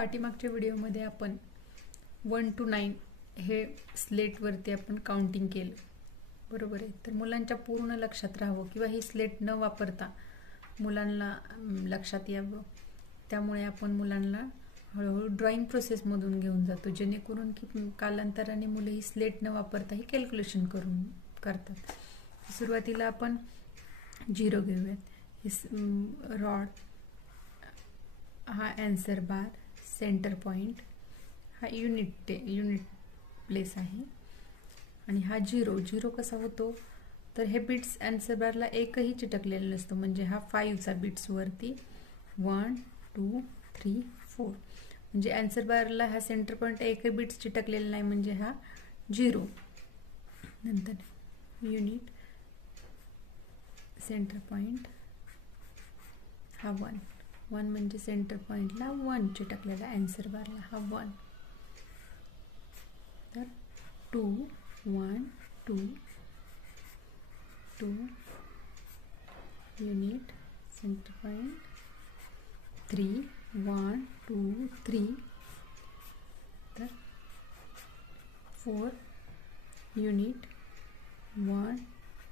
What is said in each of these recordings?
पाठीमागच्या व्हिडिओमध्ये आपण 1 to 9 हे स्लेटवरती आपण काउंटिंग केलं, बरोबर आहे. तर मुलांच्या पूर्ण लक्षात राहावं किंवा ही स्लेट न वापरता मुलांना लक्षात यावं, त्यामुळे आपण मुलांना हळूहळू ड्रॉइंग प्रोसेसमधून घेऊन जातो, जेणेकरून की कालांतराने मुले ही स्लेट न वापरता ही कॅल्क्युलेशन करतात. सुरुवातीला आपण 0 घेऊयात. रॉड हा आन्सर बार, सेंटर पॉइंट हा युनिट प्लेस आहे आणि हा 0 कसा होतो तर हे बिट्स आन्सर बारला एकही चिटकलेलं नसतं, म्हणजे हा 5चा बिट्सवरती 1 2 3 4 म्हणजे आन्सर बारला हा सेंटर पॉइंट एकही बिट्स चिटकलेला नाही, म्हणजे हा 0. नंतर युनिट सेंटर पॉइंट हा 1 म्हणजे सेंटर पॉइंटला 1 चिटकलेला आन्सर बारला हा 1. तर 2 1 2 2 युनिट सेंटर पॉइंट 3 1 2 3 तर 4 युनिट 1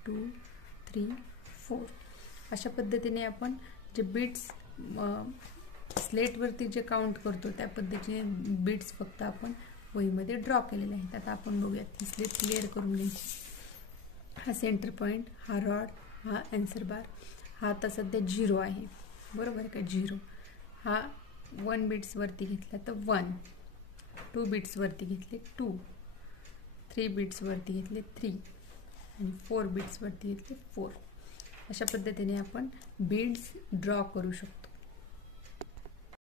2 3 4. अशा पद्धतीने आपण जे बिट्स स्लेटवरती जे काउंट करतो त्या पद्धतीने बिट्स फक्त आपण वहीमध्ये ड्रॉ केलेले आहेत. आता आपण बघूयात, ही स्लेट क्लिअर करून घ्यायची. हा सेंटर पॉइंट, हा रॉड, हा आन्सर बार, हा आता सध्या 0 आहे, बरोबर आहे का. 0 हा 1 बिट्सवरती घेतला तर 1, 2 बिट्सवरती घेतले 2, 3 बिट्सवरती घेतले 3 आणि 4 बिट्सवरती घेतले 4. अशा पद्धतीने आपण बिट्स ड्रॉ करू शकतो.